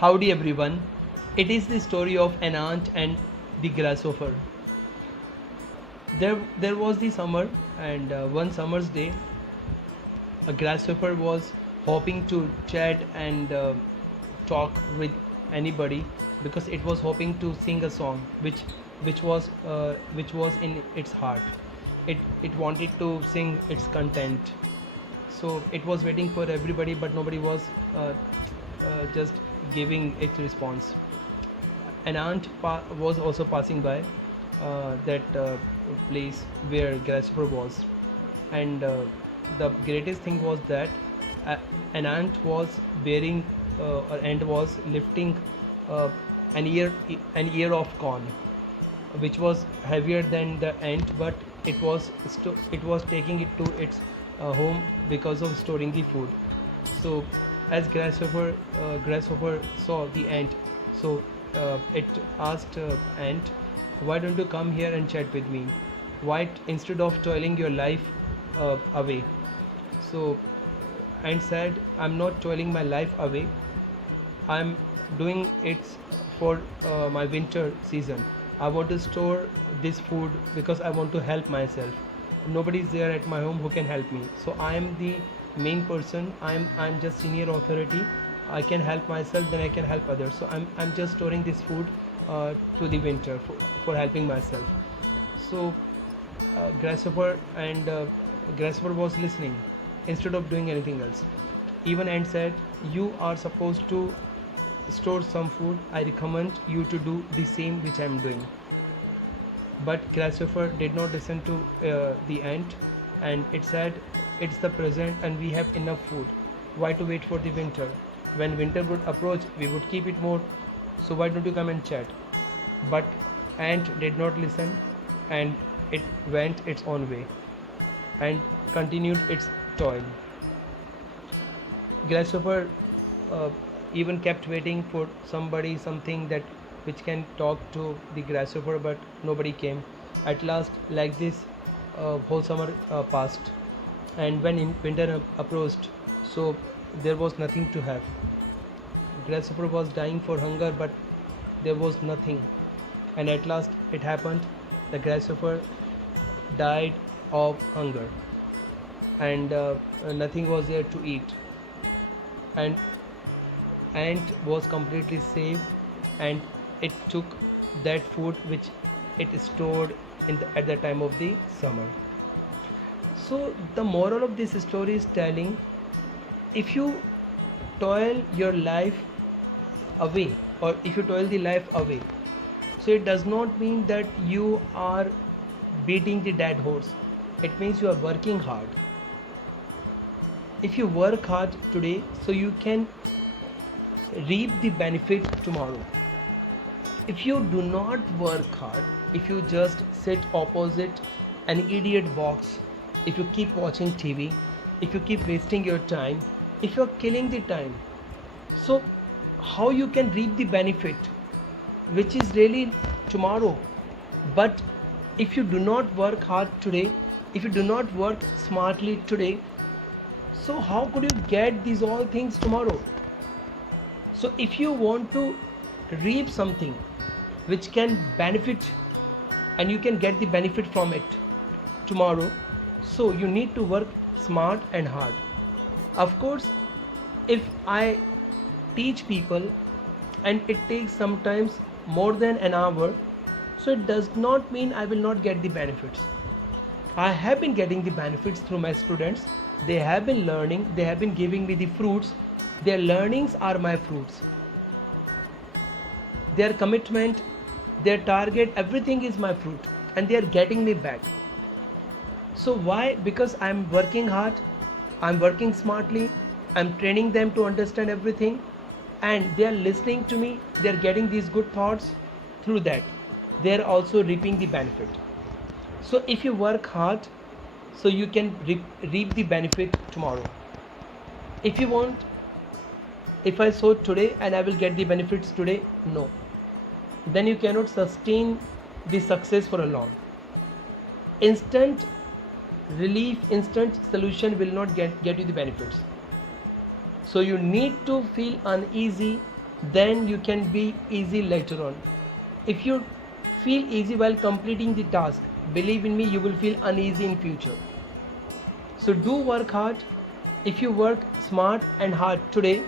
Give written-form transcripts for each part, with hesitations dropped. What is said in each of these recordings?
Howdy everyone. It is the story of an ant and the grasshopper. There was the summer, and one summer's day, a grasshopper was hoping to chat and talk with anybody because it was hoping to sing a song which was in its heart. It wanted to sing its content, so it was waiting for everybody, but nobody was just giving its response. An ant was also passing by that place where grasshopper was, and the greatest thing was that uh, an ant was bearing and was lifting uh, an ear of corn, which was heavier than the ant, but it was taking it to its home because of storing the food. So as grasshopper saw the ant, so it asked ant, why don't you come here and chat with me? Why instead of toiling your life away? So ant said, I'm not toiling my life away. I'm doing it for my winter season. I want to store this food because I want to help myself. Nobody is there at my home who can help me. So I am the main person. I'm just senior authority. I can help myself, then I can help others. So I'm just storing this food to the winter for helping myself. So grasshopper was listening instead of doing anything else. Even ant said, you are supposed to store some food. I recommend you to do the same which I am doing. But grasshopper did not listen to the ant, and it said, it's the present and we have enough food. Why to wait for the winter? When winter would approach, we would keep it more. So why don't you come and chat? But ant did not listen, and it went its own way and continued its toil. Grasshopper uh, even kept waiting for somebody, something that which can talk to the grasshopper, but nobody came. At last, like this, whole summer passed, and when winter approached, so there was nothing to have. Grasshopper was dying for hunger, but there was nothing. And at last, it happened. The grasshopper died of hunger, and nothing was there to eat. And ant was completely safe, and it took that food which it stored at the time of the summer. So the moral of this story is telling, if you toil your life away, or if you toil the life away, so it does not mean that you are beating the dead horse. It means you are working hard. If you work hard today, so you can reap the benefit tomorrow. If you do not work hard, if you just sit opposite an idiot box, if you keep watching TV, if you keep wasting your time, if you are killing the time, so how you can reap the benefit which is really tomorrow? But if you do not work hard today, if you do not work smartly today, so how could you get these all things tomorrow? So if you want to reap something which can benefit, and you can get the benefit from it tomorrow, so you need to work smart and hard. Of course, if I teach people and it takes sometimes more than an hour, so it does not mean I will not get the benefits. I have been getting the benefits through my students. They have been learning, they have been giving me the fruits. Their learnings are my fruits. Their commitment, their target, everything is my fruit, and they are getting me back. So why? Because I'm working hard, I'm working smartly, I'm training them to understand everything, and they are listening to me, they are getting these good thoughts. Through that, they are also reaping the benefit. So if you work hard, so you can reap the benefit tomorrow. If you want, if I sow today and I will get the benefits today, no, then you cannot sustain the success for a long. Instant relief, instant solution will not get you the benefits. So you need to feel uneasy then you can be easy later on. If you feel easy while completing the task, believe in me, you will feel uneasy in future. So do work hard. If you work smart and hard today,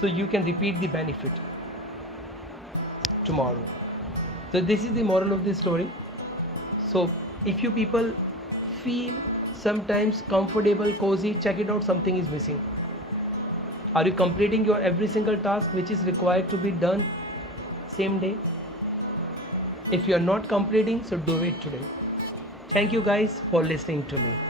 so you can repeat the benefit tomorrow. So this is the moral of the story. So if you people feel sometimes comfortable, cozy, check it out, something is missing. Are you completing your every single task which is required to be done same day? If you are not completing, so do it today. Thank you guys for listening to me.